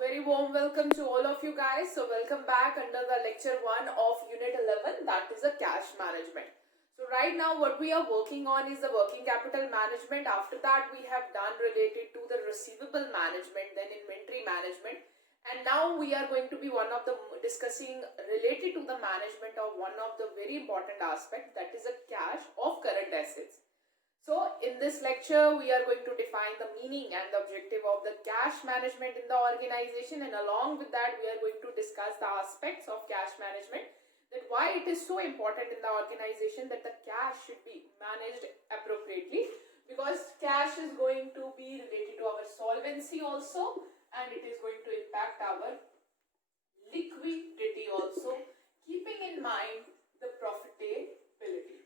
very warm welcome to all of you guys. So welcome back under the lecture 1 of unit 11, that is the cash management. So right now what we are working on is the working capital management. After that we have done related to the receivable management, then inventory management, and now we are going to be discussing related to the management of one of the very important aspect, that is the cash of current assets. So in this lecture, we are going to define the meaning and the objective of the cash management in the organization, and along with that, we are going to discuss the aspects of cash management, that why it is so important in the organization that the cash should be managed appropriately, because cash is going to be related to our solvency also, and it is going to impact our liquidity also, keeping in mind the profitability.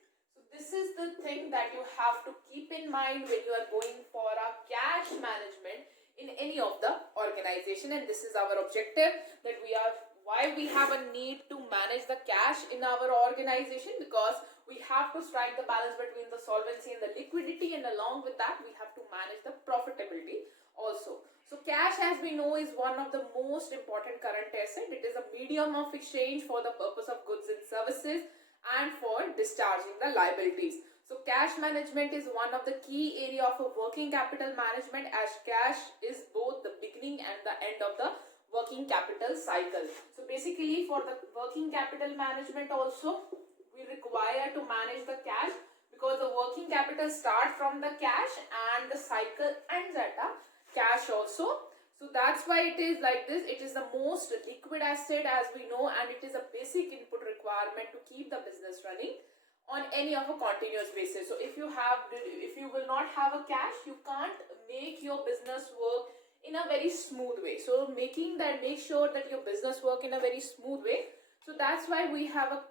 This is the thing that you have to keep in mind when you are going for a cash management in any of the organization, and this is our objective, that why we have a need to manage the cash in our organization, because we have to strike the balance between the solvency and the liquidity, and along with that we have to manage the profitability also. So cash, as we know, is one of the most important current asset. It is a medium of exchange for the purpose of goods and services and for discharging the liabilities. So cash management is one of the key area of a working capital management, as cash is both the beginning and the end of the working capital cycle. So basically for the working capital management also, we require to manage the cash, because the working capital start from the cash and the cycle ends at a cash also. So that's why it is like this. It is the most liquid asset, as we know, and it is a basic input requirement to keep the business running on any of a continuous basis. So if you will not have a cash, you can't make your business work in a very smooth way. So make sure that your business work in a very smooth way. So that's why we have a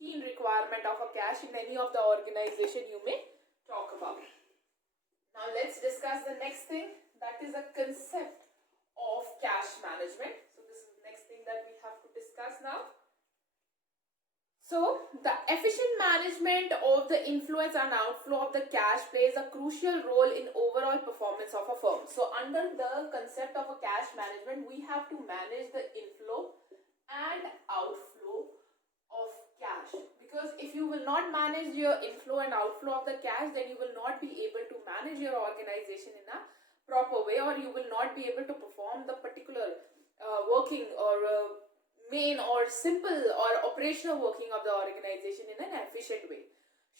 keen requirement of a cash in any of the organization you may talk about. Now let's discuss the next thing, that is a concept of cash management. So this is the next thing that we have to discuss now. So the efficient management of the influence and outflow of the cash plays a crucial role in overall performance of a firm. So under the concept of a cash management, we have to manage the inflow and outflow of cash, because if you will not manage your inflow and outflow of the cash, then you will not be able to manage your organization in a proper way, or you will not be able to perform the particular working or main or simple or operational working of the organization in an efficient way.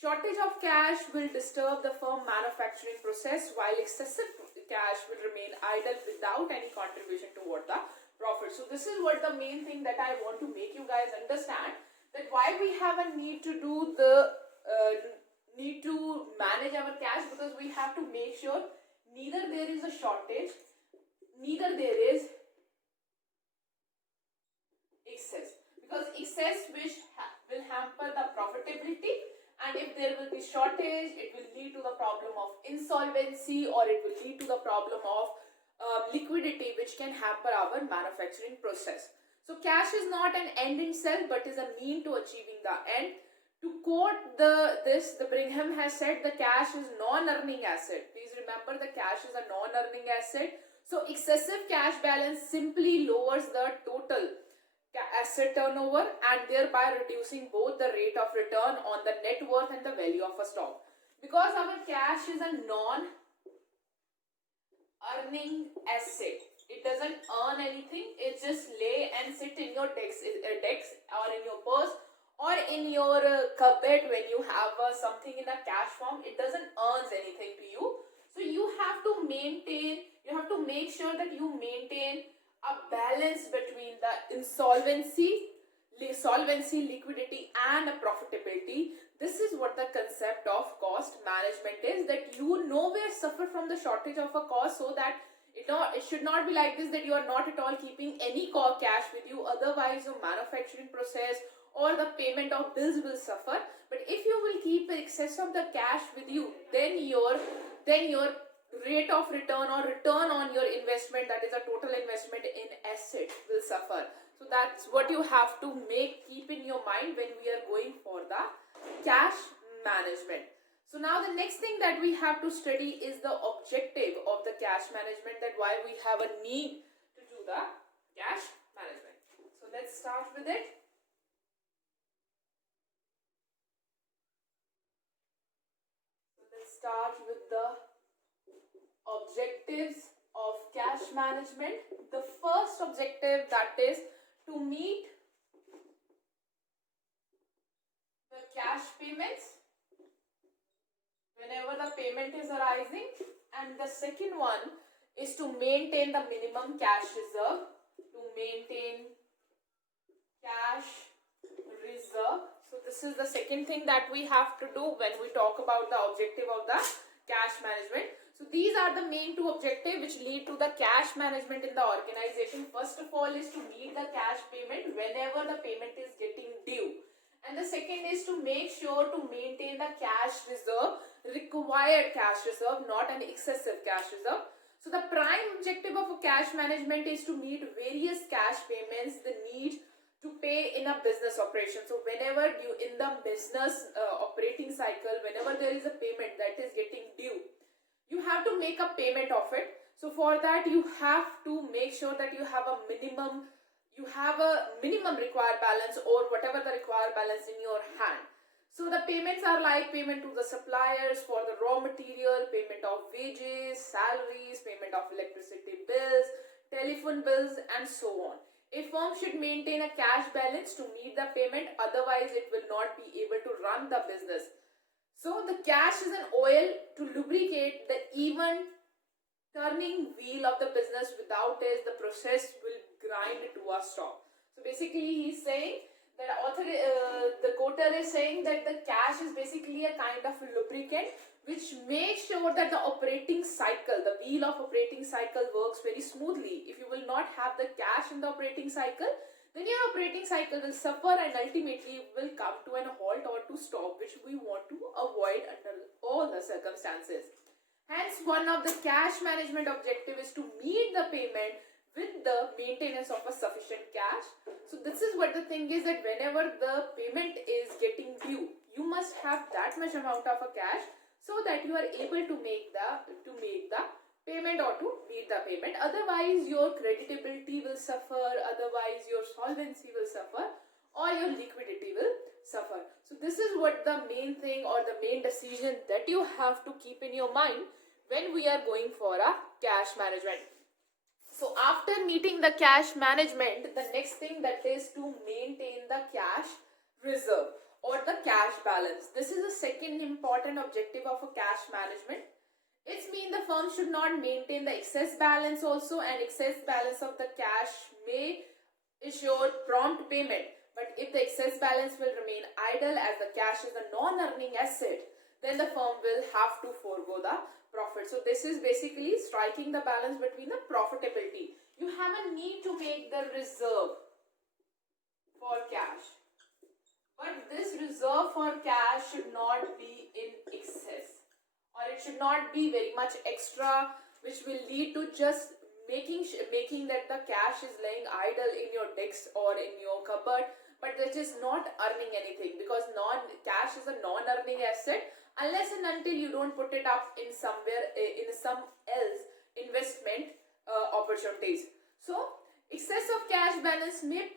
Shortage of cash will disturb the firm manufacturing process, while excessive cash will remain idle without any contribution toward the profit. So this is what the main thing that I want to make you guys understand, that why we have a need to do the need to manage our cash, because we have to make sure neither there is a shortage, neither there is excess, because excess will hamper the profitability, and if there will be shortage, it will lead to the problem of insolvency, or it will lead to the problem of liquidity, which can hamper our manufacturing process. So cash is not an end in itself, but is a mean to achieving the end. To quote the Brigham has said, the cash is non-earning asset. Please remember, the cash is a non-earning asset. So excessive cash balance simply lowers the total asset turnover, and thereby reducing both the rate of return on the net worth and the value of a stock. Because our cash is a non-earning asset, it doesn't earn anything, it just lay and sit in your desk or in your purse or in your cupboard. When you have something in a cash form, it doesn't earn anything to you. So you have to make sure that you maintain a balance between the solvency, liquidity, and profitability. This is what the concept of cost management is, that you nowhere suffer from the shortage of a cost, so that it should not be like this, that you are not at all keeping any cash with you, otherwise your manufacturing process or the payment of bills will suffer. But if you will keep excess of the cash with you, then your rate of return or return on your investment, that is a total investment in asset, will suffer. So that's what you have to keep in your mind when we are going for the cash management. So now the next thing that we have to study is the objective of the cash management, that why we have a need to do the cash management. So let's start with it. Let's start with the objectives of cash management. The first objective, that is to meet the cash payments whenever the payment is arising, and the second one is to maintain the minimum cash reserve, to maintain cash reserve. So this is the second thing that we have to do when we talk about the objective of the cash management. So these are the main two objectives which lead to the cash management in the organization. First of all is to meet the cash payment whenever the payment is getting due. And the second is to make sure to maintain the cash reserve, required cash reserve, not an excessive cash reserve. So the prime objective of a cash management is to meet various cash payments, the need to pay in a business operation. So whenever you in the business operating cycle, whenever there is a payment that is getting due, you have to make a payment of it. So for that you have to make sure that you have a minimum required balance, or whatever the required balance in your hand. So the payments are like payment to the suppliers for the raw material, payment of wages, salaries, payment of electricity bills, telephone bills, and so on. A firm should maintain a cash balance to meet the payment, otherwise it will not be able to run the business. So the cash is an oil to lubricate the even turning wheel of the business. Without it, the process will grind to a stop. So basically he's saying that the quoter is saying that the cash is basically a kind of lubricant which makes sure that the operating cycle, the wheel of operating cycle, works very smoothly. If you will not have the cash in the operating cycle, then your operating cycle will suffer and ultimately will come to an halt or to stop, which we want to avoid under all the circumstances. Hence, one of the cash management objective is to meet the payment with the maintenance of a sufficient cash. So this is what the thing is, that whenever the payment is getting due, you must have that much amount of a cash so that you are able to make the payment or to meet the payment. Otherwise your creditability will suffer, otherwise your solvency will suffer, or your liquidity will suffer. So this is what the main thing or the main decision that you have to keep in your mind when we are going for a cash management. So after meeting the cash management, the next thing that is to maintain the cash reserve or the cash balance. This is the second important objective of a cash management. It means the firm should not maintain the excess balance also, and excess balance of the cash may assure prompt payment. But if the excess balance will remain idle as the cash is a non-earning asset, then the firm will have to forego the profit. So this is basically striking the balance between the profitability. You have a need to make the reserve for cash, but this reserve for cash should not be in excess, or it should not be very much extra, which will lead to just making that the cash is laying idle in your desk or in your cupboard, but that is not earning anything, because cash is a non-earning asset unless and until you don't put it up in somewhere in some else investment opportunities. So excess of cash balance may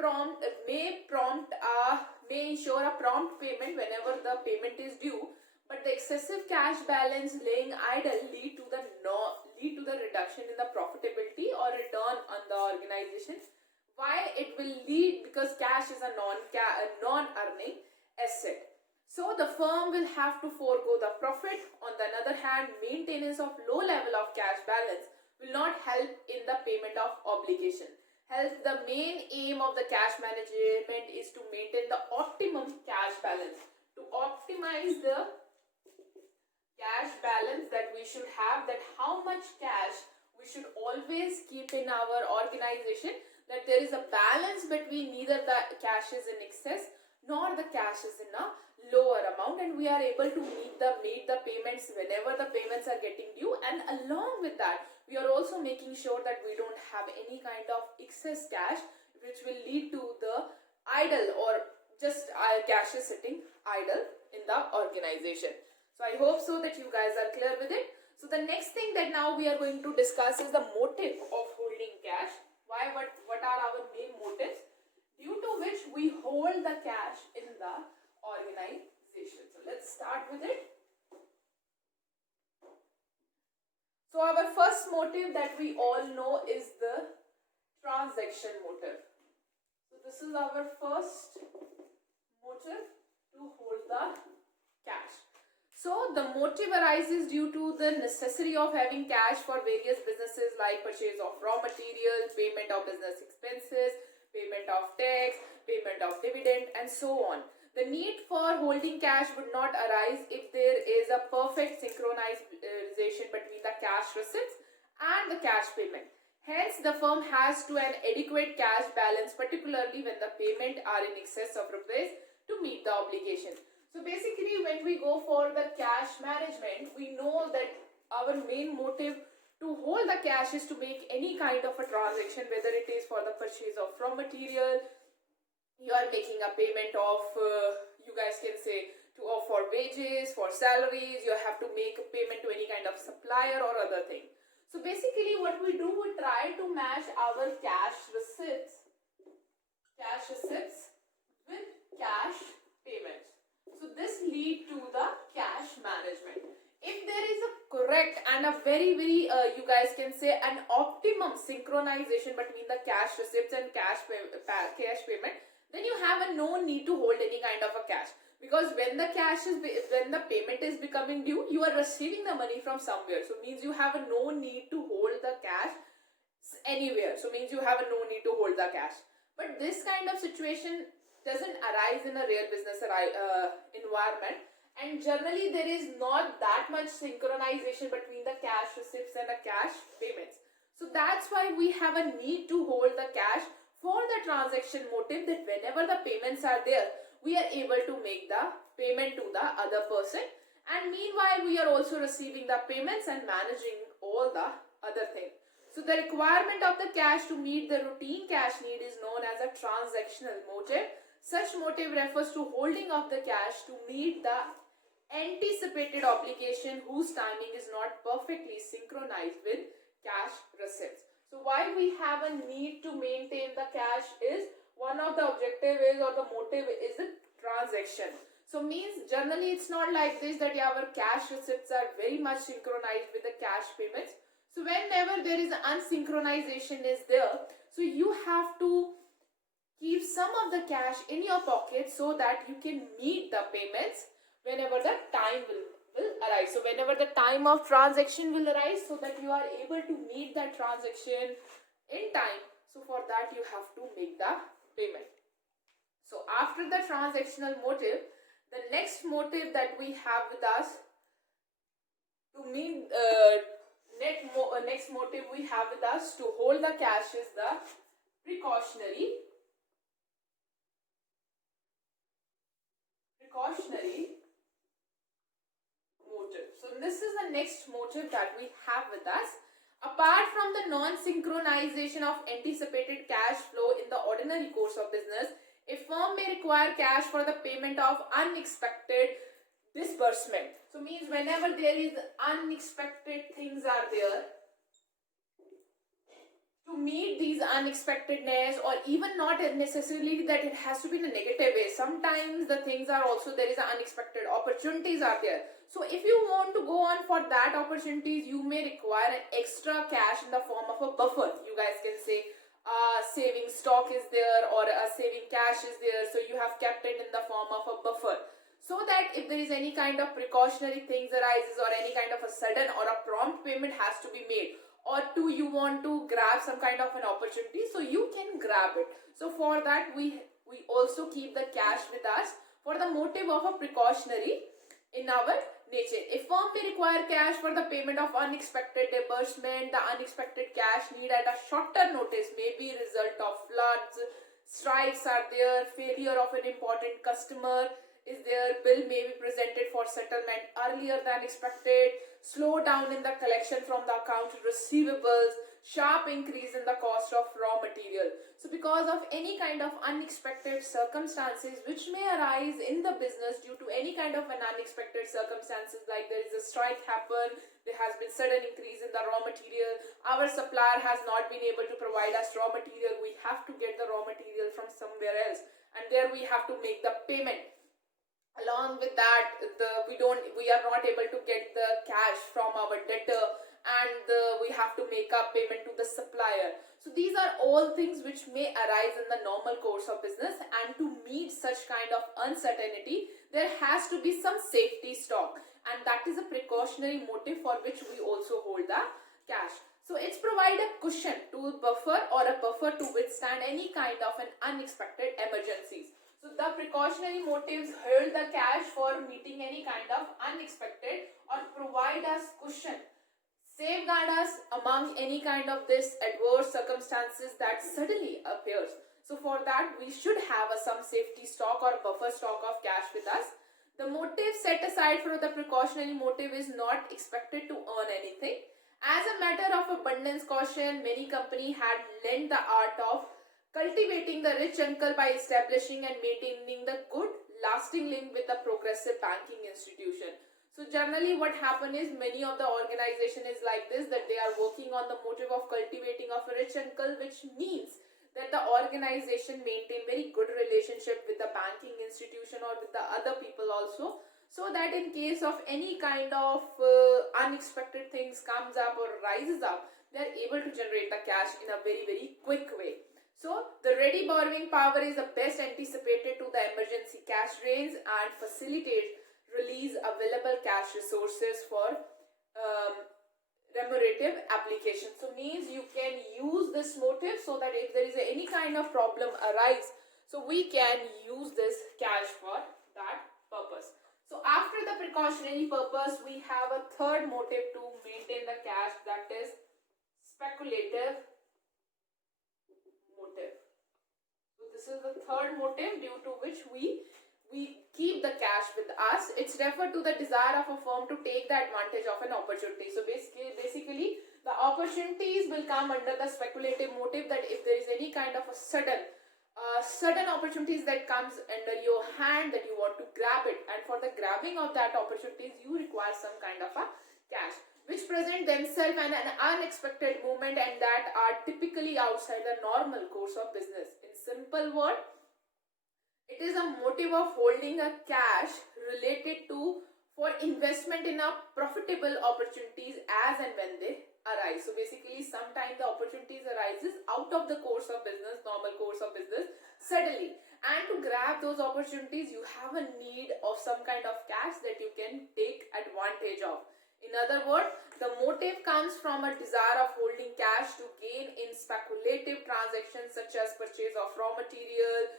ensure a prompt payment whenever the payment is due, but the excessive cash balance laying idle lead to the reduction in the profitability or return on the organization. Why it will lead? Because cash is a non-earning asset. So the firm will have to forego the profit. On the other hand, maintenance of low level of cash balance will not help in the payment of obligation. Hence, the main aim of the cash management is to maintain the optimum cash balance. To optimize the cash balance that we should have, that how much cash we should always keep in our organization, that there is a balance between neither the cash is in excess nor the cash is in a lower amount, and we are able to meet the payments whenever the payments are getting due. And along with that, we are also making sure that we don't have any kind of excess cash which will lead to the idle or just cash is sitting idle in the organization. So I hope so that you guys are clear with it. So the next thing that now we are going to discuss is the motive of holding cash. Why, what are our main motives due to which we hold the cash in the organization. So let's start with it. So our first motive that we all know is the transaction motive. So this is our first motive to hold the cash. So the motive arises due to the necessity of having cash for various businesses like purchase of raw materials, payment of business expenses, payment of tax, payment of dividend, and so on. The need for holding cash would not arise if there is a perfect synchronization between the cash receipts and the cash payment. Hence, the firm has to an adequate cash balance, particularly when the payment are in excess of rupees to meet the obligation. So basically, when we go for the cash management, we know that our main motive to hold the cash is to make any kind of a transaction, whether it is for the purchase of raw material, you are making a payment of, you guys can say, for wages, for salaries, you have to make a payment to any kind of supplier or other thing. So basically what we do, we try to match our cash receipts with cash payments. So this lead to the cash management. If there is a correct and a very you guys can say an optimum synchronization between the cash receipts and cash payment, then you have no need to hold any kind of a cash, because when the payment is becoming due, you are receiving the money from somewhere. So means you have no need to hold the cash anywhere. So means you have no need to hold the cash. But this kind of situation doesn't arise in a real business environment, and generally there is not that much synchronization between the cash receipts and the cash payments. So that's why we have a need to hold the cash for the transaction motive, that whenever the payments are there, we are able to make the payment to the other person, and meanwhile we are also receiving the payments and managing all the other things. So the requirement of the cash to meet the routine cash need is known as a transactional motive. Such motive refers to holding of the cash to meet the anticipated obligation whose timing is not perfectly synchronized with cash receipts. So why we have a need to maintain the cash is, one of the objective is, or the motive is, the transaction. So means generally it's not like this that our cash receipts are very much synchronized with the cash payments. So whenever there is unsynchronization is there, so you have to keep some of the cash in your pocket so that you can meet the payments whenever the time will arise. So whenever the time of transaction will arise, so that you are able to meet that transaction in time. So for that you have to make the payment. So after the transactional motive, the next motive that we have with us to meet next motive we have with us to hold the cash is the precautionary motive. So this is the next motive that we have with us. Apart from the non-synchronization of anticipated cash flow in the ordinary course of business, a firm may require cash for the payment of unexpected disbursement. So means whenever there is unexpected things are there, to meet these unexpectedness, or even not necessarily that it has to be in a negative way. Sometimes the things are also, there is unexpected opportunities are there. So if you want to go on for that opportunities, you may require an extra cash in the form of a buffer. You guys can say saving stock is there, or saving cash is there. So you have kept it in the form of a buffer, so that if there is any kind of precautionary things arises, or any kind of a sudden or a prompt payment has to be made, or you want to grab some kind of an opportunity, so you can grab it. So for that we also keep the cash with us for the motive of a precautionary in our nature. A firm may require cash for the payment of unexpected disbursement. The unexpected cash need at a shorter notice may be result of floods, strikes are there, failure of an important customer is there, bill may be presented for settlement earlier than expected, slow down in the collection from the account receivables, sharp increase in the cost of raw material. So because of any kind of unexpected circumstances which may arise in the business due to any kind of an unexpected circumstances, like there is a strike happen, there has been sudden increase in the raw material, our supplier has not been able to provide us raw material, we have to get the raw material from somewhere else, and there we have to make the payment. Along with that, we are not able to get the cash from our debtor, and we have to make a payment to the supplier. So these are all things which may arise in the normal course of business, and to meet such kind of uncertainty, there has to be some safety stock, and that is a precautionary motive for which we also hold the cash. So it's provide a cushion to buffer or a buffer to withstand any kind of an unexpected emergencies. So the precautionary motives hold the cash for meeting any kind of unexpected or provide us cushion, safeguard us among any kind of this adverse circumstances that suddenly appears. So for that we should have some safety stock or buffer stock of cash with us. The motive set aside for the precautionary motive is not expected to earn anything. As a matter of abundance caution, many companies had learned the art of cultivating the rich uncle by establishing and maintaining the good lasting link with the progressive banking institution. So generally what happen is many of the organization is like this, that they are working on the motive of cultivating of a rich uncle, which means that the organization maintain very good relationship with the banking institution or with the other people also, so that in case of any kind of unexpected things comes up or rises up, they are able to generate the cash in a very quick way. So the ready borrowing power is the best anticipated to the emergency cash drains and facilitate release available cash resources for remunerative application. So means you can use this motive so that if there is any kind of problem arise, so we can use this cash for that purpose. So after the precautionary purpose, we have a third motive to maintain the cash, that is speculative motive. So this is the third motive due to which we keep the cash with us. It's referred to the desire of a firm to take the advantage of an opportunity. So basically the opportunities will come under the speculative motive, that if there is any kind of a sudden opportunities that comes under your hand, that you want to grab it, and for the grabbing of that opportunities you require some kind of a cash, which present themselves in an unexpected moment and that are typically outside the normal course of business. In simple word, it is a motive of holding a cash related to for investment in a profitable opportunities as and when they arise. So basically sometimes the opportunities arises out of the course of business, normal course of business, suddenly, and to grab those opportunities you have a need of some kind of cash that you can take advantage of. In other words, the motive comes from a desire of holding cash to gain in speculative transactions such as purchase of raw material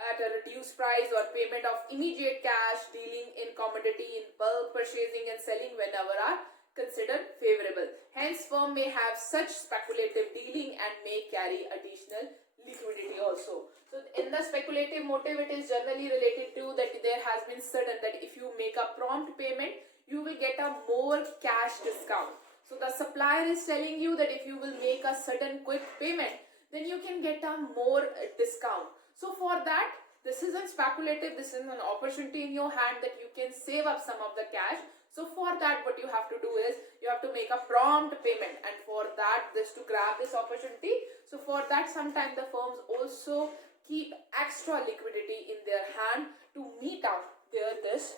at a reduced price or payment of immediate cash, dealing in commodity in bulk, purchasing and selling whenever are considered favorable. Hence, firm may have such speculative dealing and may carry additional liquidity also. So in the speculative motive, it is generally related to that there has been certain that if you make a prompt payment, you will get a more cash discount. So the supplier is telling you that if you will make a certain quick payment, then you can get a more discount. So for that, this isn't speculative, this is an opportunity in your hand that you can save up some of the cash. So for that, what you have to do is you have to make a prompt payment, and for that, this to grab this opportunity. So for that, sometimes the firms also keep extra liquidity in their hand to meet up this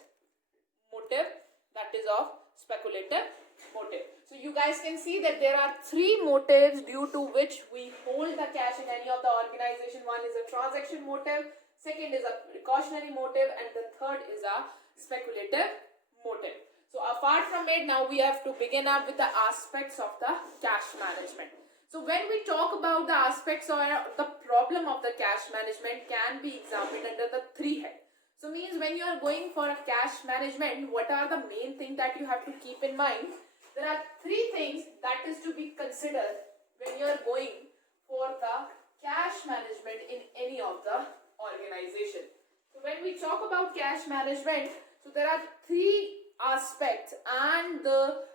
motive, that is of speculative motive. So you guys can see that there are three motives due to which we hold the cash in any of the organization. One is a transaction motive, second is a precautionary motive, and the third is a speculative motive. So apart from it, now we have to begin up with the aspects of the cash management. So when we talk about the aspects or the problem of the cash management can be examined under the three heads. So means when you are going for a cash management, what are the main things that you have to keep in mind? There are three things that is to be considered when you are going for the cash management in any of the organization. So when we talk about cash management, so there are three aspects and the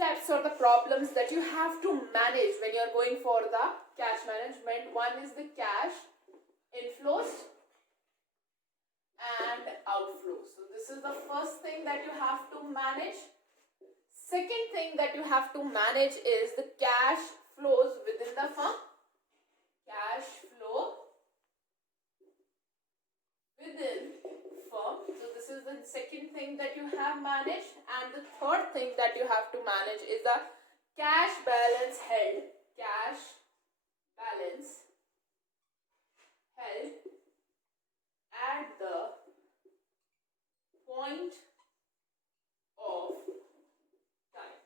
steps or the problems that you have to manage when you're going for the cash management. One is the cash inflows and outflows. So this is the first thing that you have to manage. Second thing that you have to manage is the cash flows within the firm. Cash flow within firm. So this is the second thing that you have managed. And the third thing that you have to manage is the cash balance held. Cash balance held at the point of time.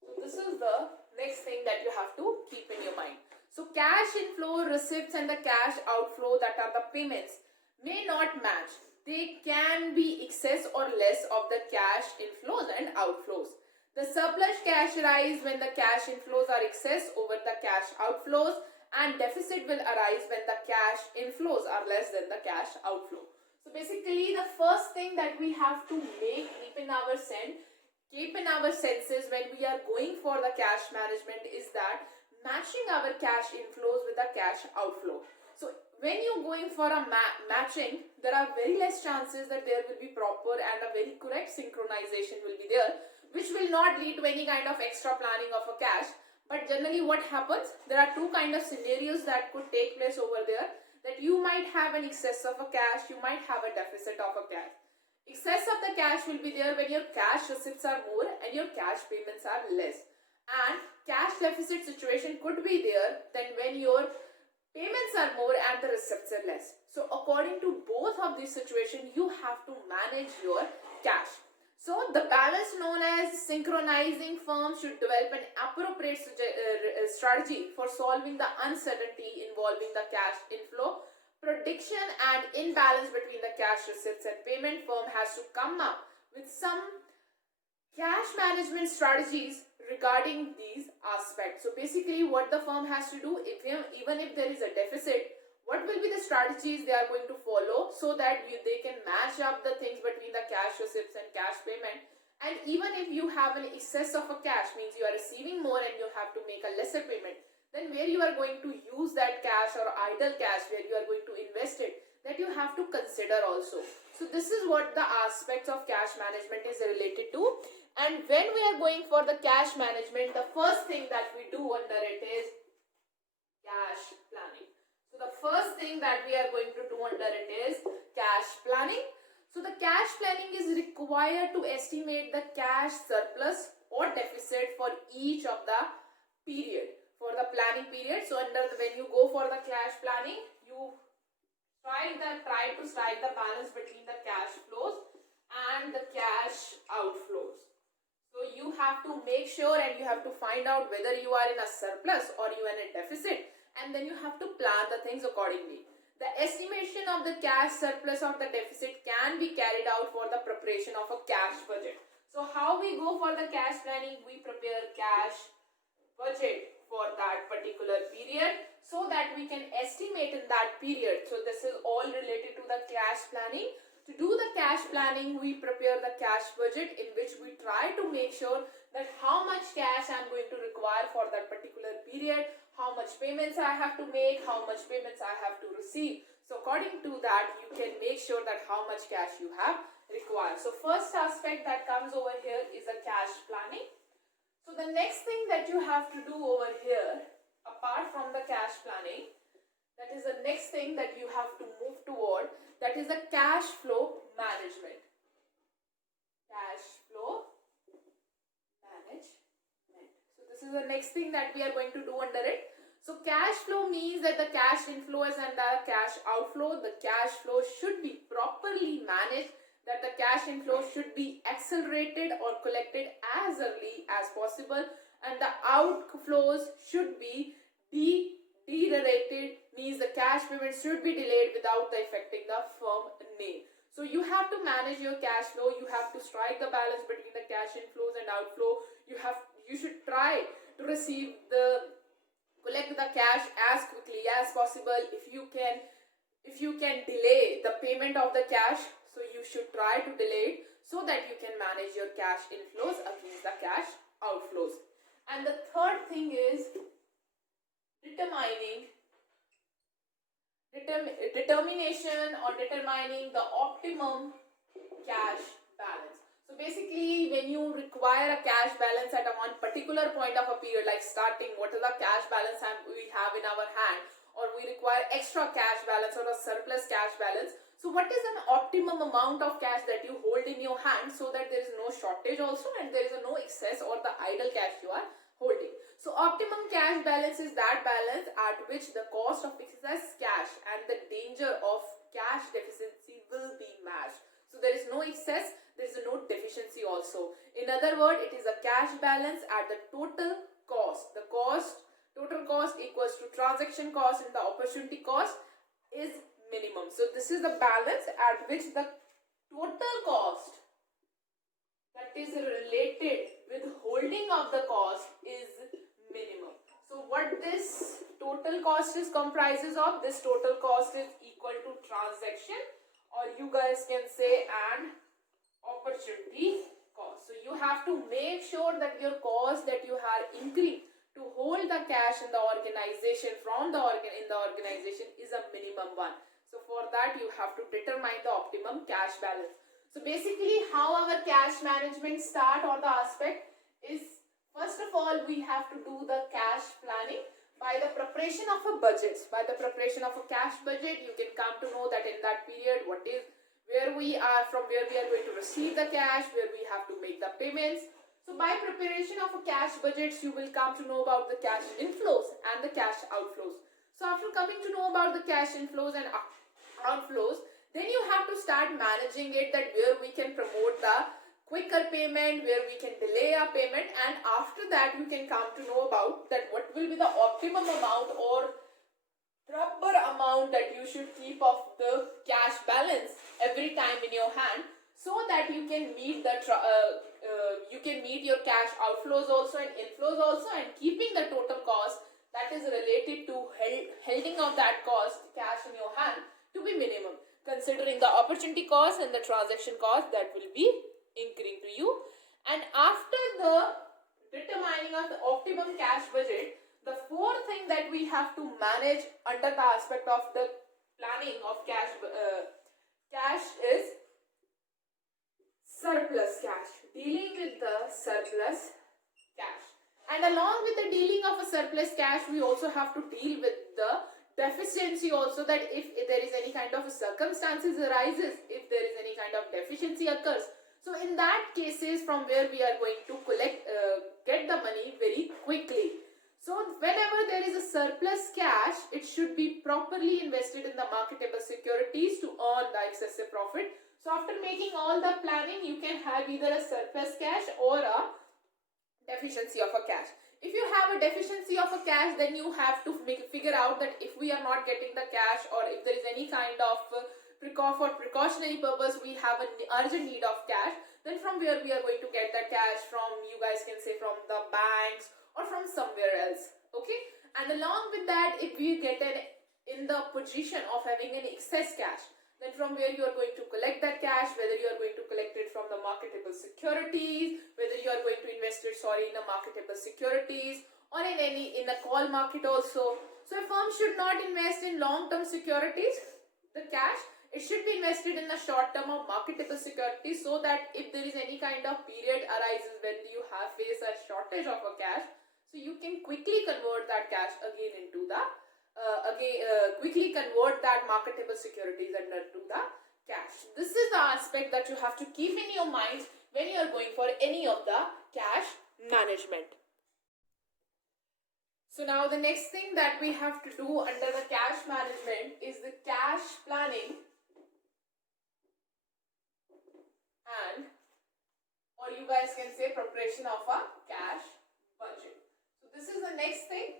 So this is the next thing that you have to keep in your mind. So cash inflow, receipts and the cash outflow, that are the payments, may not match. They can be excess or less of the cash inflows and outflows. The surplus cash rise when the cash inflows are excess over the cash outflows, and deficit will arise when the cash inflows are less than the cash outflow. So basically the first thing that we have to keep in our senses when we are going for the cash management is that matching our cash inflows with the cash outflow. So when you're going for a matching, there are very less chances that there will be proper and a very correct synchronization will be there, which will not lead to any kind of extra planning of a cash. But generally what happens, there are two kind of scenarios that could take place over there, that you might have an excess of a cash, you might have a deficit of a cash. Excess of the cash will be there when your cash receipts are more and your cash payments are less. And cash deficit situation could be there then when your payments are more and the receipts are less. So according to both of these situations, you have to manage your cash. So the balance known as synchronizing firms should develop an appropriate strategy for solving the uncertainty involving the cash inflow, prediction and imbalance between the cash receipts and payment. Firm has to come up with some cash management strategies regarding these aspects. So basically what the firm has to do, even if there is a deficit, what will be the strategies they are going to follow so that they can match up the things between the cash receipts and cash payment. And even if you have an excess of a cash, means you are receiving more and you have to make a lesser payment, then where you are going to use that cash or idle cash, where you are going to invest it, that you have to consider also. So this is what the aspects of cash management is related to. And when we are going for the cash management, the first thing that we do under it is cash planning. So the first thing that we are going to do under it is cash planning. So the cash planning is required to estimate the cash surplus or deficit for each of the period, for the planning period. So when you go for the cash planning, you try to strike the balance between the cash flows and the cash outflows. So you have to make sure and you have to find out whether you are in a surplus or you are in a deficit, and then you have to plan the things accordingly. The estimation of the cash surplus or the deficit can be carried out for the preparation of a cash budget. So how we go for the cash planning, we prepare cash budget for that particular period so that we can estimate in that period. So this is all related to the cash planning. To do the cash planning, we prepare the cash budget in which we try to make sure that how much cash I am going to require for that particular period, how much payments I have to make, how much payments I have to receive. So according to that, you can make sure that how much cash you have required. So first aspect that comes over here is the cash planning. So the next thing that you have to do over here, apart from the cash planning, that is the next thing that you have to move toward, that is the cash flow management. Cash flow management. So this is the next thing that we are going to do under it. So cash flow means that the cash inflows and the cash outflow, the cash flow should be properly managed, that the cash inflow should be accelerated or collected as early as possible, and the outflows should be deteriorated, means the cash payment should be delayed without affecting the firm name. So you have to manage your cash flow, you have to strike the balance between the cash inflows and outflow. You should try to collect the cash as quickly as possible. If you can delay the payment of the cash, so you should try to delay it so that you can manage your cash inflows against the cash outflows. And the third thing is determination or determining the optimum cash balance. So basically, when you require a cash balance at a one particular point of a period, like starting, what is the cash balance we have in our hand, or we require extra cash balance or a surplus cash balance. So what is an optimum amount of cash that you hold in your hand so that there is no shortage also and there is no excess or the idle cash you are holding. So optimum cash balance is that balance at which the cost of excess cash and the danger of cash deficiency will be matched. So there is no excess, there is no deficiency also. In other words, it is a cash balance at the total cost. The total cost equals to transaction cost and the opportunity cost is minimum. So this is the balance at which the total cost that is related with holding of the cost is minimum. So what this total cost is comprises of, this total cost is equal to transaction, or you guys can say an opportunity cost. So you have to make sure that your cost that you have increased to hold the cash in the organization in the organization is a minimum one. So for that you have to determine the optimum cash balance. So basically how our cash management start or the aspect is, first of all we have to do the cash planning by the preparation of a budget. By the preparation of a cash budget, you can come to know that in that period what is, where we are, from where we are going to receive the cash, where we have to make the payments. So by preparation of a cash budgets, you will come to know about the cash inflows and the cash outflows. So after coming to know about the cash inflows and outflows, then you have to start managing it, that where we can promote the quicker payment, where we can delay our payment, and after that you can come to know about that what will be the optimum amount or proper amount that you should keep of the cash balance every time in your hand, so that you can meet the your cash outflows also and inflows also, and keeping the total cost that is related to holding of that cost cash in your hand to be minimum, considering the opportunity cost and the transaction cost that will be incurring to you. And after the determining of the optimum cash budget, the fourth thing that we have to manage under the aspect of the planning of cash is surplus cash, dealing with the surplus cash. And along with the dealing of a surplus cash, we also have to deal with the deficiency also, that if there is any kind of circumstances arises, if there is any kind of deficiency occurs, so in that cases from where we are going to get the money very quickly. So whenever there is a surplus cash, it should be properly invested in the marketable securities to earn the excessive profit. So after making all the planning, you can have either a surplus cash or a deficiency of a cash. If you have a deficiency of a cash, then you have to figure out that if we are not getting the cash, or if there is any kind of for precautionary purpose we have an urgent need of cash, then from where we are going to get the cash from, you guys can say from the banks or from somewhere else. Okay, and along with that, if we get in the position of having an excess cash, then from where you are going to collect that cash, whether you are going to collect it from the marketable securities, whether you are going to invest it in the marketable securities, or in the call market also. So a firm should not invest in long-term securities, the cash. It should be invested in the short term of marketable securities, so that if there is any kind of period arises when you have faced a shortage of a cash, so you can quickly convert that cash again into the quickly convert that marketable securities into the cash. This is the aspect that you have to keep in your mind when you are going for any of the cash management. So now the next thing that we have to do under the cash management is the cash planning, and or you guys can say preparation of a cash budget. So this is the next thing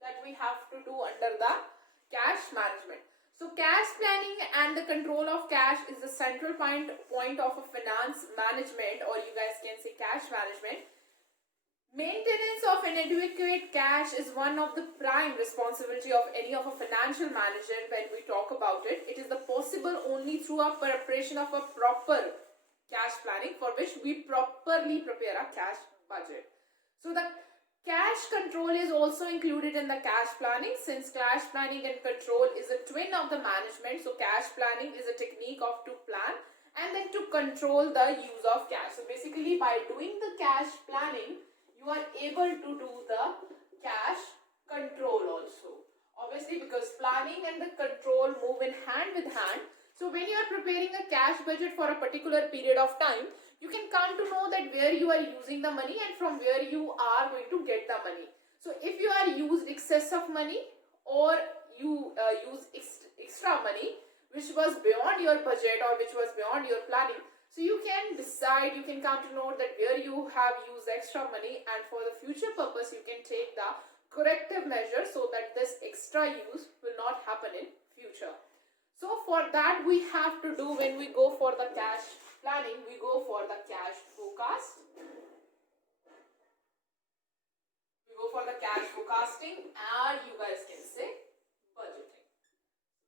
that we have to do under the cash management. So cash planning and the control of cash is the central point of a finance management, or you guys can say cash management. Maintenance of an adequate cash is one of the prime responsibility of any of a financial manager. When we talk about it, it is the possible only through a preparation of a proper cash planning, for which we properly prepare a cash budget. So the cash control is also included in the cash planning, since cash planning and control is a twin of the management. So cash planning is a technique of to plan and then to control the use of cash. So basically by doing the cash planning, you are able to do the cash control also. Obviously, because planning and the control move in hand with hand. So when you are preparing a cash budget for a particular period of time, you can come to know that where you are using the money and from where you are going to get the money. So if you are used excess of money, or you use extra money which was beyond your budget or which was beyond your planning, so you can decide, you can come to know that where you have used extra money, and for the future purpose you can take the corrective measure so that this extra use will not happen in future. So for that we have to do, when we go for the cash planning, we go for the cash forecast. We go for the cash forecasting, or you guys can say budgeting.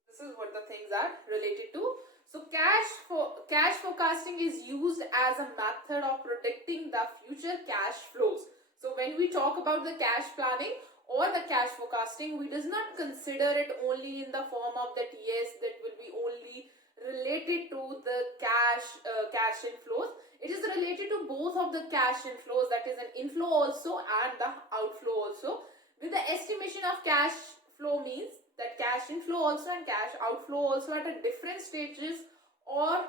This is what the things are related to. So cash forecasting is used as a method of predicting the future cash flows. So when we talk about the cash planning or the cash forecasting, we does not consider it only in the form of that yes, that will be only related to the cash inflows. It is related to both of the cash inflows, that is an inflow also and the outflow also. With the estimation of cash flow means that cash inflow also and cash outflow also at a different stages, or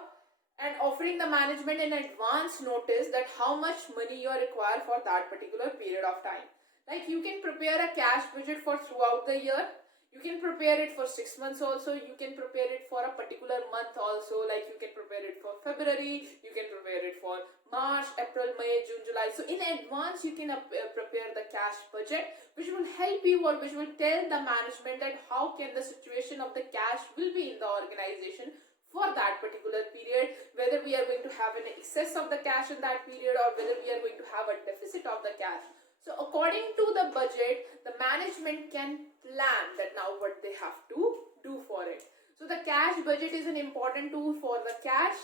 and offering the management in advance notice that how much money you are required for that particular period of time. Like you can prepare a cash budget for throughout the year. You can prepare it for 6 months also. You can prepare it for a particular month also. Like you can prepare it for February. You can prepare it for March, April, May, June, July. So in advance you can prepare the cash budget, which will help you, or which will tell the management that how can the situation of the cash will be in the organization for that particular period, whether we are going to have an excess of the cash in that period or whether we are going to have a deficit of the cash. So according to the budget, the management can plan that now what they have to do for it. So the cash budget is an important tool for the cash,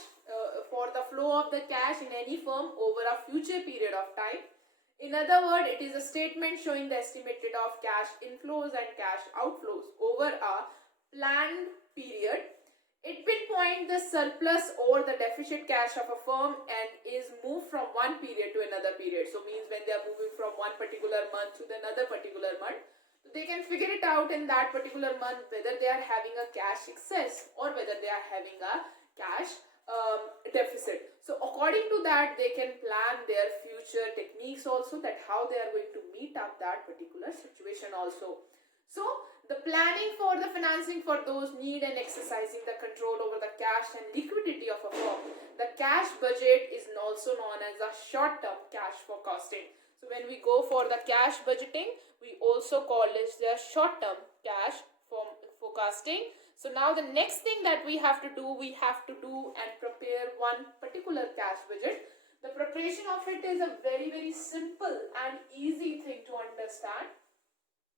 for the flow of the cash in any firm over a future period of time. In other words, it is a statement showing the estimated of cash inflows and cash outflows over a planned period. It pinpoints the surplus or the deficit cash of a firm and is moved from one period to another period. So means when they are moving from one particular month to another particular month, they can figure it out in that particular month whether they are having a cash excess or whether they are having a cash deficit. So according to that, they can plan their future techniques also, that how they are going to meet up that particular situation also. So the planning for the financing for those need and exercising the control over the cash and liquidity of a firm. The cash budget is also known as a short-term cash forecasting. So when we go for the cash budgeting, we also call this the short-term cash forecasting. So now the next thing that we have to do and prepare one particular cash budget. The preparation of it is a very, very simple and easy thing to understand.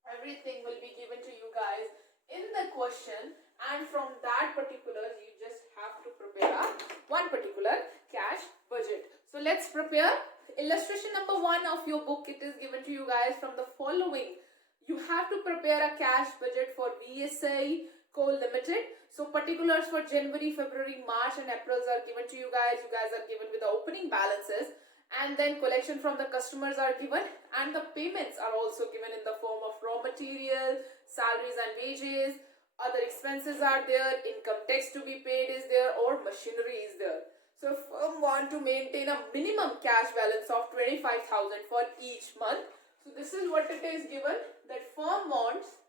Everything will be given to you guys in the question, and from that particular you just have to prepare one particular cash budget. So let's prepare. Illustration number 1 of your book, it is given to you guys from the following. You have to prepare a cash budget for VSA Coal Limited. So particulars for January, February, March and April are given to you guys. You guys are given with the opening balances, and then collection from the customers are given, and the payments are also given in the form of raw material, salaries and wages, other expenses are there, income tax to be paid is there, or machinery is there. So if firm want to maintain a minimum cash balance of 25,000 for each month, so this is what it is given, that firm wants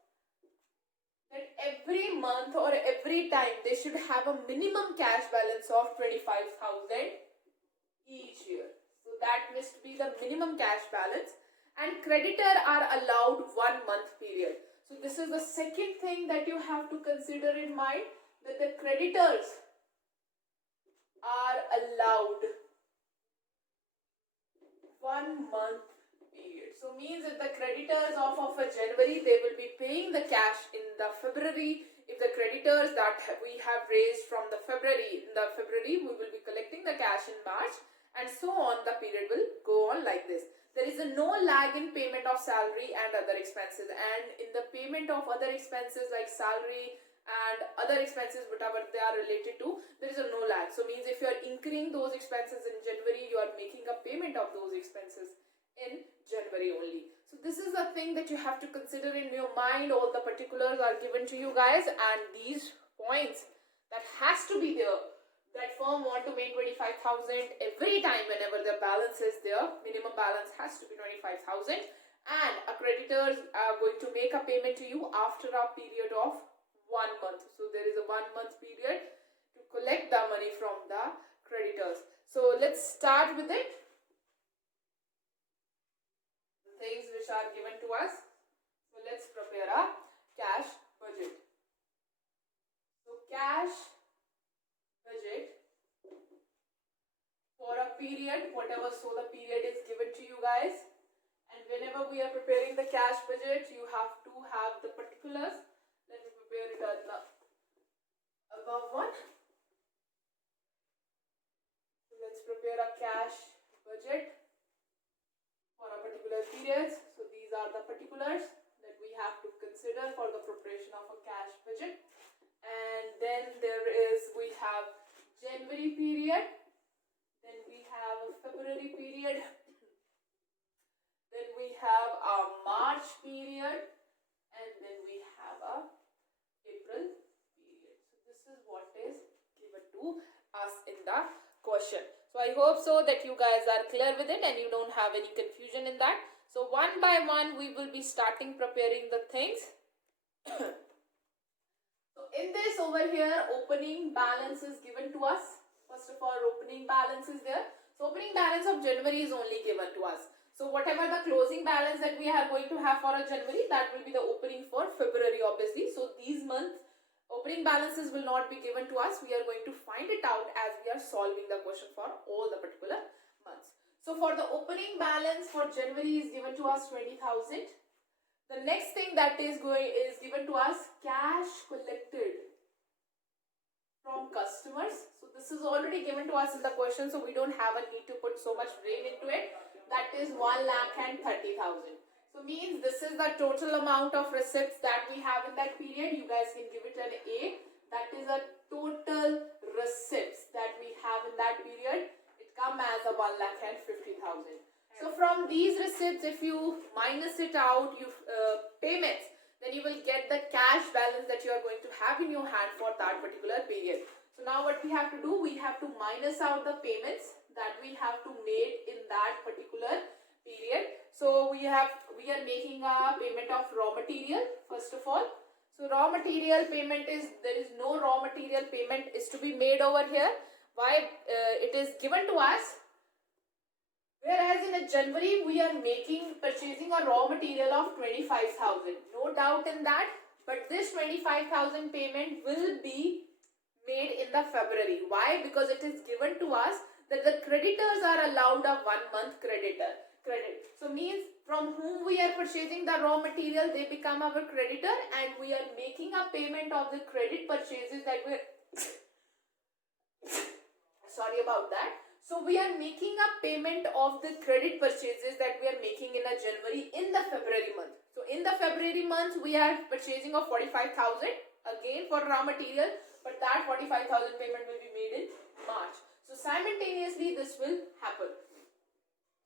that every month or every time they should have a minimum cash balance of 25,000 each year. So that must be the minimum cash balance, and creditor are allowed 1 month period. So this is the second thing that you have to consider in mind, that the creditors are allowed 1 month period. So means if the creditors of a January, they will be paying the cash in the February. If the creditors that we have raised from the February, we will be collecting the cash in March. and so on. The period will go on like this. There is a no lag in payment of salary and other expenses, and in the payment of other expenses like salary and other expenses whatever they are related to, there is a no lag. So means if you are incurring those expenses in January, you are making a payment of those expenses in January only. So this is the thing that you have to consider in your mind. All the particulars are given to you guys, and these points that has to be there. That firm want to make 25,000 every time whenever the balance is there. Minimum balance has to be 25,000, and a creditors are going to make a payment to you after a period of 1 month. So there is a 1 month period to collect the money from the creditors. So let's start with it. The things which are given to us. So let's prepare a cash budget. So cash budget for a period, whatever so the period is given to you guys, and whenever we are preparing the cash budget, you have to have the particulars. Let me prepare it on the above one. So let's prepare a cash budget for a particular period. So these are the particulars that we have to consider for the preparation of a cash budget. And then we have January period, then we have a February period, then we have a March period, and then we have a April period. So this is what is given to us in the question. So I hope so that you guys are clear with it and you don't have any confusion in that. So one by one we will be starting preparing the things. In this over here, opening balance is given to us. First of all, opening balance is there. So opening balance of January is only given to us. So whatever the closing balance that we are going to have for a January, that will be the opening for February obviously. So these months opening balances will not be given to us. We are going to find it out as we are solving the question for all the particular months. So for the opening balance for January is given to us 20,000. The next thing that is given to us, cash collected from customers. So this is already given to us in the question, so we don't have a need to put so much brain into it. That is 1,30,000. So means this is the total amount of receipts that we have in that period. You guys can give it an A. That is a total receipts that we have in that period. It comes as a 1,50,000. So from these receipts, if you minus it out, payments, then you will get the cash balance that you are going to have in your hand for that particular period. So now what we have to do, we have to minus out the payments that we have to made in that particular period. So we are making a payment of raw material first of all. So raw material payment there is no raw material payment is to be made over here. Why? It is given to us. Whereas in January, we are purchasing a raw material of 25,000. No doubt in that. But this 25,000 payment will be made in the February. Why? Because it is given to us that the creditors are allowed a 1 month credit. So means from whom we are purchasing the raw material, they become our creditor, and we are making a payment of the credit purchases that we sorry about that. So we are making a payment of the credit purchases that we are making in a January in the February month. So in the February month, we are purchasing of 45,000 again for raw material, but that 45,000 payment will be made in March. So simultaneously this will happen.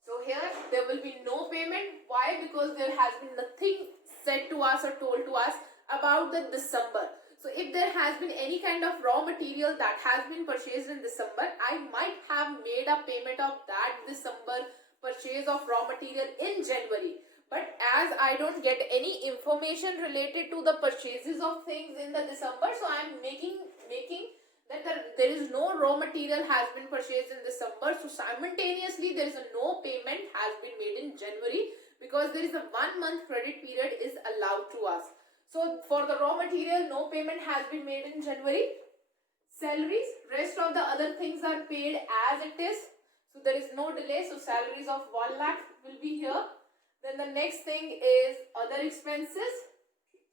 So here there will be no payment. Why? Because there has been nothing said to us or told to us about the December. So if there has been any kind of raw material that has been purchased in December, I might have made a payment of that December purchase of raw material in January. But as I don't get any information related to the purchases of things in the December, so I am making that there is no raw material has been purchased in December. So simultaneously there is a no payment has been made in January, because there is a 1 month credit period is allowed to us. So for the raw material, no payment has been made in January. Salaries, rest of the other things are paid as it is. So there is no delay. So salaries of 1 lakh will be here. Then the next thing is other expenses.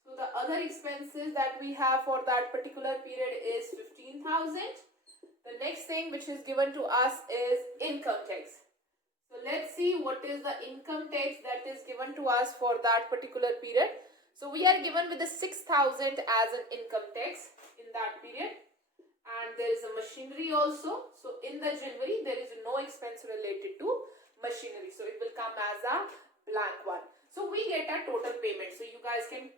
So the other expenses that we have for that particular period is 15,000. The next thing which is given to us is income tax. So let's see what is the income tax that is given to us for that particular period. So we are given with the 6,000 as an income tax in that period, and there is a machinery also. So in the January there is no expense related to machinery, so it will come as a blank one. So we get a total payment. So you guys can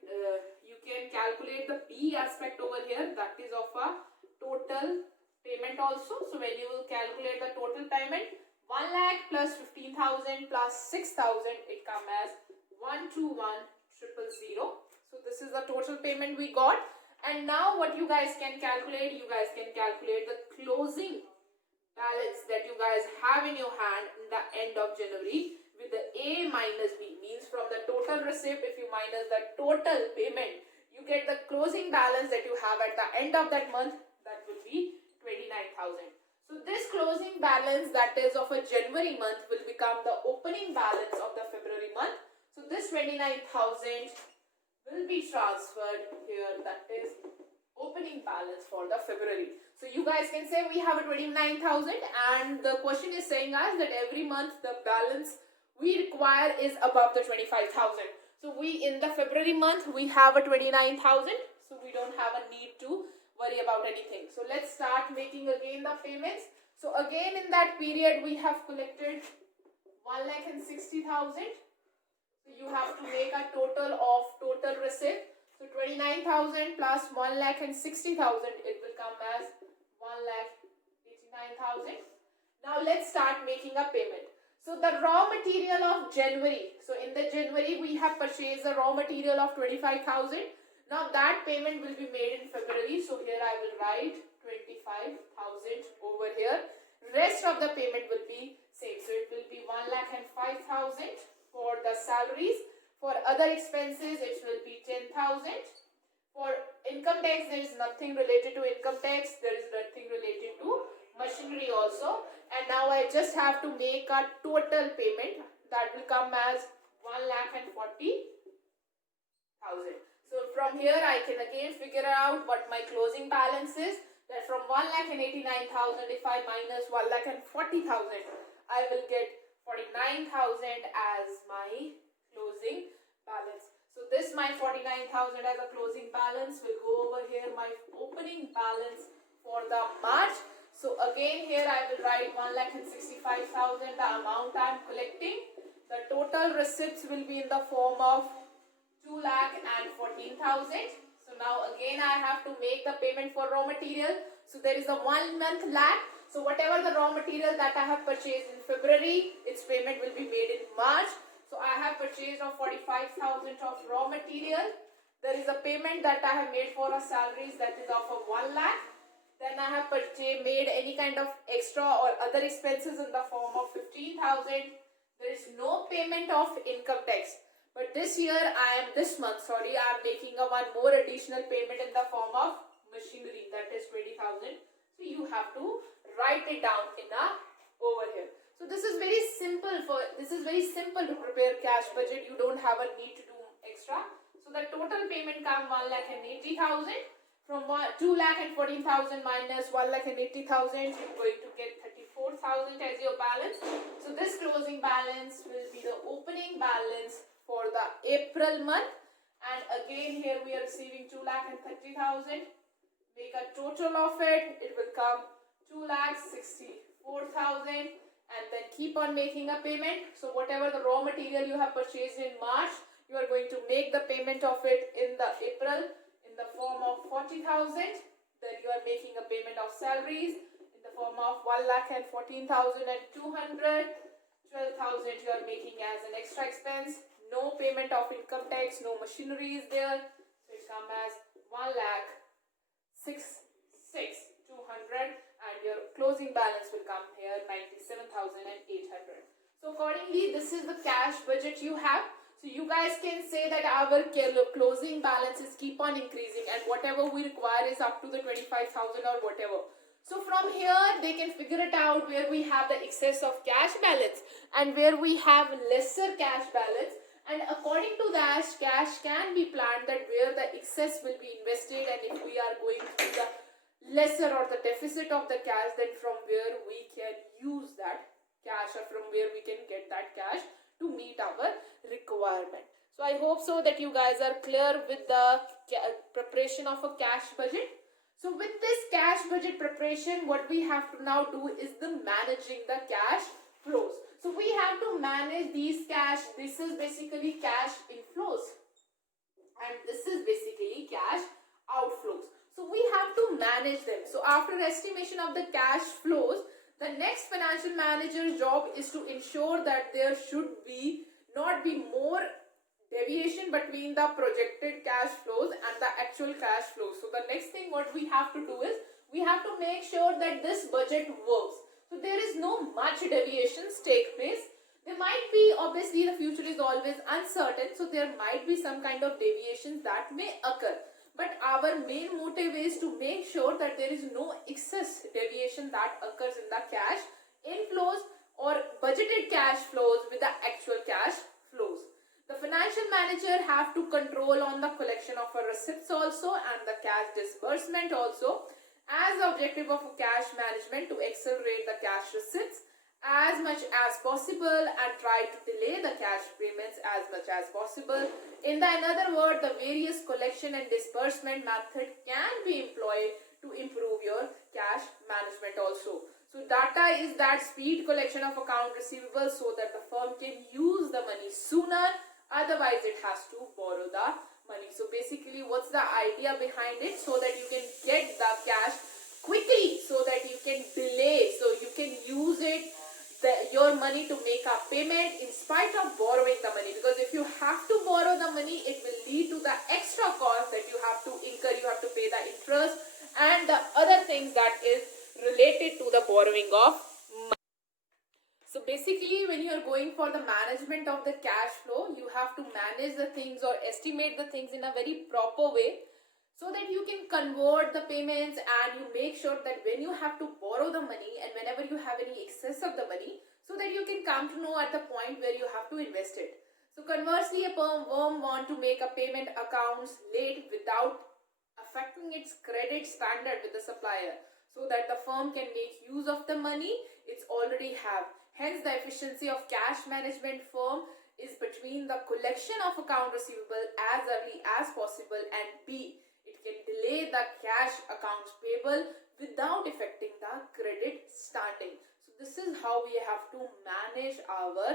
you can calculate the B aspect over here, that is of a total payment also. So when you will calculate the total payment, 1 lakh plus 15,000 plus 6,000, it comes as 121,000. So this is the total payment we got. And now what you guys can calculate, you guys can calculate the closing balance that you guys have in your hand in the end of January with the A minus B. Means from the total receipt, if you minus the total payment, you get the closing balance that you have at the end of that month. That will be 29,000. So this closing balance that is of a January month will become the opening balance of the February month. So this 29,000 will be transferred here, that is opening balance for the February. So you guys can say we have a 29,000 and the question is saying us that every month the balance we require is above the 25,000. So we in the February month we have a 29,000, so we don't have a need to worry about anything. So let's start making again the payments. So again in that period we have collected 1,60,000. So you have to make a total of total receipt. So 29,000 plus 1,60,000, it will come as 1,89,000. Now let's start making a payment. So the raw material of January. So in the January we have purchased a raw material of 25,000. Now that payment will be made in February. So here I will write 25,000 over here. Rest of the payment will be same. So it will be 1,05,000 for the salaries. For other expenses it will be 10,000. For income tax there is nothing related to income tax. There is nothing related to machinery also. And now I just have to make a total payment that will come as 1,40,000. So from here I can again figure out what my closing balance is. That from 1,89,000, if I minus 1,40,000, I will get 49,000 as my closing balance. So this my 49,000 as a closing balance will go over here my opening balance for the March. So again here I will write 1,65,000 the amount I am collecting. The total receipts will be in the form of 2,14,000. So now again I have to make the payment for raw material. So there is a 1 month lag. So whatever the raw material that I have purchased in February, its payment will be made in March. So I have purchased of 45,000 of raw material. There is a payment that I have made for a salaries that is of a 1 lakh. Then I have made any kind of extra or other expenses in the form of 15,000. There is no payment of income tax. But this month I am making a one more additional payment in the form of machinery, that is 20,000. So you have to write it down in over here. So this is very simple to prepare cash budget. You don't have a need to do extra. So the total payment comes 1,80,000. From 2,14,000 minus 1,80,000, you're going to get 34,000 as your balance. So this closing balance will be the opening balance for the April month. And again here we are receiving 2,30,000. Make a total of it. It will come 2,64,000. And then keep on making a payment. So whatever the raw material you have purchased in March, you are going to make the payment of it in the April in the form of 40,000. Then you are making a payment of salaries in the form of 1,14,200. 12,000 you are making as an extra expense. No payment of income tax, no machinery is there. So it comes as 1,66,200. And your closing balance will come here 97,800. So accordingly, this is the cash budget you have. So you guys can say that our closing balances keep on increasing, and whatever we require is up to the 25,000 or whatever. So from here they can figure it out where we have the excess of cash balance and where we have lesser cash balance. And according to that, cash can be planned that where the excess will be invested, and if we are going through the lesser or the deficit of the cash, then from where we can use that cash, or from where we can get that cash to meet our requirement. So I hope so that you guys are clear with the preparation of a cash budget. So with this cash budget preparation, what we have to now do is the managing the cash flows. So we have to manage these cash. This is basically cash inflows, and this is basically cash outflows. So we have to manage them. So after estimation of the cash flows, the next financial manager's job is to ensure that there should be not be more deviation between the projected cash flows and the actual cash flows. So the next thing what we have to do is we have to make sure that this budget works. So there is no much deviations take place. There might be, obviously the future is always uncertain, so there might be some kind of deviations that may occur. But our main motive is to make sure that there is no excess deviation that occurs in the cash inflows or budgeted cash flows with the actual cash flows. The financial manager have to control on the collection of receipts also and the cash disbursement also, as the objective of cash management to accelerate the cash receipts as much as possible and try to delay the cash payments as much as possible. In the another word, the various collection and disbursement method can be employed to improve your cash management also. So data is that speed collection of account receivables so that the firm can use the money sooner, otherwise it has to borrow the money. So basically what's the idea behind it? So that you can get the cash quickly, so that you can delay, so you can use it your money to make a payment in spite of borrowing the money. Because if you have to borrow the money, it will lead to the extra cost that you have to incur. You have to pay the interest and the other things that is related to the borrowing of money. So basically when you are going for the management of the cash flow, you have to manage the things or estimate the things in a very proper way, so that you can convert the payments and you make sure that when you have to borrow the money and whenever you have any excess of the money, so that you can come to know at the point where you have to invest it. So conversely, a firm want to make a payment accounts late without affecting its credit standard with the supplier, so that the firm can make use of the money it's already have. Hence the efficiency of cash management firm is between the collection of account receivable as early as possible, and B, it can delay the cash accounts payable without affecting the credit standing. So this is how we have to manage our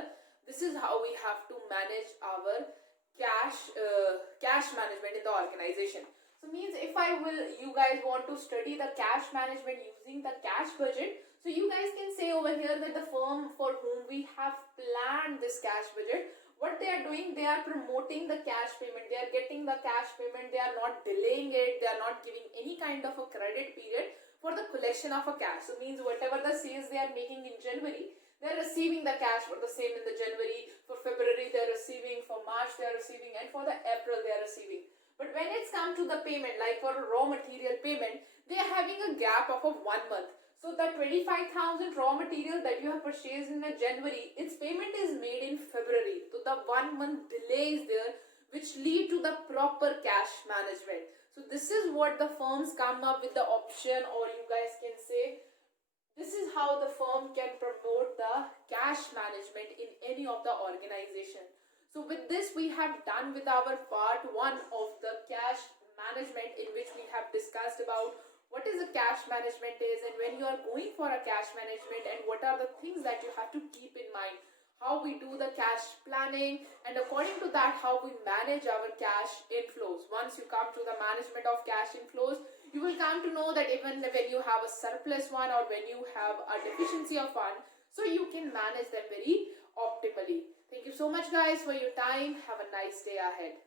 cash management in the organization. So means if you guys want to study the cash management using the cash budget, so you guys can say over here that the firm for whom we have planned this cash budget, what they are doing, they are promoting the cash payment, they are getting the cash payment, they are not delaying it, they are not giving any kind of a credit period for the collection of a cash. So means whatever the sales they are making in January, they are receiving the cash for the same in the January, for February they are receiving, for March they are receiving, and for the April they are receiving. But when it's come to the payment, like for raw material payment, they are having a gap of 1 month. So the 25,000 raw material that you have purchased in January, its payment is made in February. So the 1 month delay is there, which lead to the proper cash management. So this is what the firms come up with the option, or you guys can say, this is how the firm can promote the cash management in any of the organization. So with this, we have done with our part 1 of the cash management, in which we have discussed about what is a cash management is, and when you are going for a cash management, and what are the things that you have to keep in mind, how we do the cash planning, and according to that how we manage our cash inflows. Once you come to the management of cash inflows, you will come to know that even when you have a surplus one or when you have a deficiency of one, so you can manage them very optimally. Thank you so much guys for your time. Have a nice day ahead.